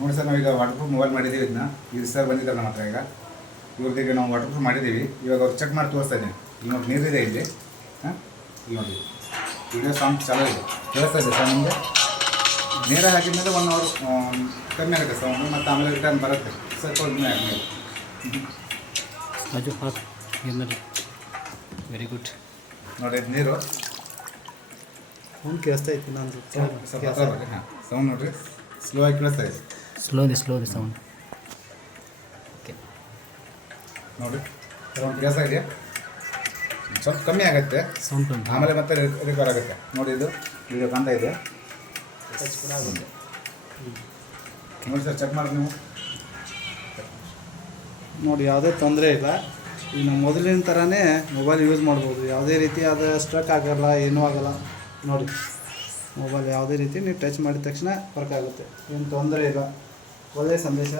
ನೋಡಿ ಸರ್, ನಾವೀಗ water proof mobile ಮಾಡಿದ್ದೀವಿ. ಇದನ್ನ ಇದು ಸರ್ ಬಂದಿದ್ದಾರೆ ನಮ್ಮ ಹತ್ರ. ಈಗ ಇವ್ರದಿಗೆ ನಾವು ವಾಟರ್ ಪ್ರೂಫ್ ಮಾಡಿದ್ದೀವಿ. ಇವಾಗ ಅವ್ರು ಚೆಕ್ ಮಾಡಿ ತೋರಿಸ್ತಾ ಇದ್ದೀನಿ. ಈಗ ನೋಡಿ ನೀರಿದೆ ಇಲ್ಲಿ. ಹಾಂ, ಇಲ್ಲಿ ನೋಡಿ ವಿಡಿಯೋ ಸೌಂಡ್ ಚಾಲೂ ಇದೆ, ಕೇಳಿಸ್ತಾ ಇದೆ ಸರ್ ನಿಮಗೆ. ನೀರಾಗಿ ಹಾಕಿದ್ಮೇಲೆ 1 ಅವರ್ ಕಮ್ಮಿ ಆಗುತ್ತೆ ಸೌಂಡು, ಮತ್ತು ಆಮೇಲೆ ರಿಟರ್ನ್ ಬರುತ್ತೆ. ಸ್ವಲ್ಪ ಕಮ್ಮಿ ಆಗಿದೆ. ಅಜು ಹಾಕ್ ವೆರಿ ಗುಡ್. ನೋಡಿ ನೀರು ಅವ್ನು ಕೇಳಿಸ್ತಾ ಇತ್ತು ನಾನು ಹಾಂ, ಸೌಂಡ್ ನೋಡಿರಿ ಸ್ಲೋ ಆಗಿ ಕೇಳಿಸ್ತಾ ಇದೆ. Slow sound. ಓಕೆ ನೋಡಿರಿ ಸೌಂಡ್ ಕೇಳಿಸ್ತಾ ಇದೆಯಾ? ಸ್ವಲ್ಪ ಕಮ್ಮಿ ಆಗುತ್ತೆ, ಸೌಂಡ್ ಆಮೇಲೆ ಮತ್ತೆ ರಿಕವರ್ ಆಗುತ್ತೆ. ನೋಡಿ ಇದು ವಿಡಿಯೋ ಕಾಣ್ತಾ ಇದೆ. ಟಚ್ ಕೂಡ ಆಗುತ್ತೆ. ನೋಡಿ ಸರ್, ಚೆಕ್ ಮಾಡಿ ನೀವು. ನೋಡಿ ಯಾವುದೇ ತೊಂದರೆ ಇಲ್ಲ. ಈಗ ನಾವು ಮೊದಲಿನ ಥರನೇ ಮೊಬೈಲ್ ಯೂಸ್ ಮಾಡ್ಬೋದು. ಯಾವುದೇ ರೀತಿ ಅದು ಸ್ಟ್ರಕ್ ಆಗೋಲ್ಲ, ಏನೂ ಆಗೋಲ್ಲ. ನೋಡಿ ಮೊಬೈಲ್ ಯಾವುದೇ ರೀತಿ ನೀವು ಟಚ್ ಮಾಡಿದ ತಕ್ಷಣ ವರ್ಕ್ ಆಗುತ್ತೆ, ಏನು ತೊಂದರೆ ಇಲ್ಲ. ಒಳ್ಳೆಯ ಸಂದೇಶ.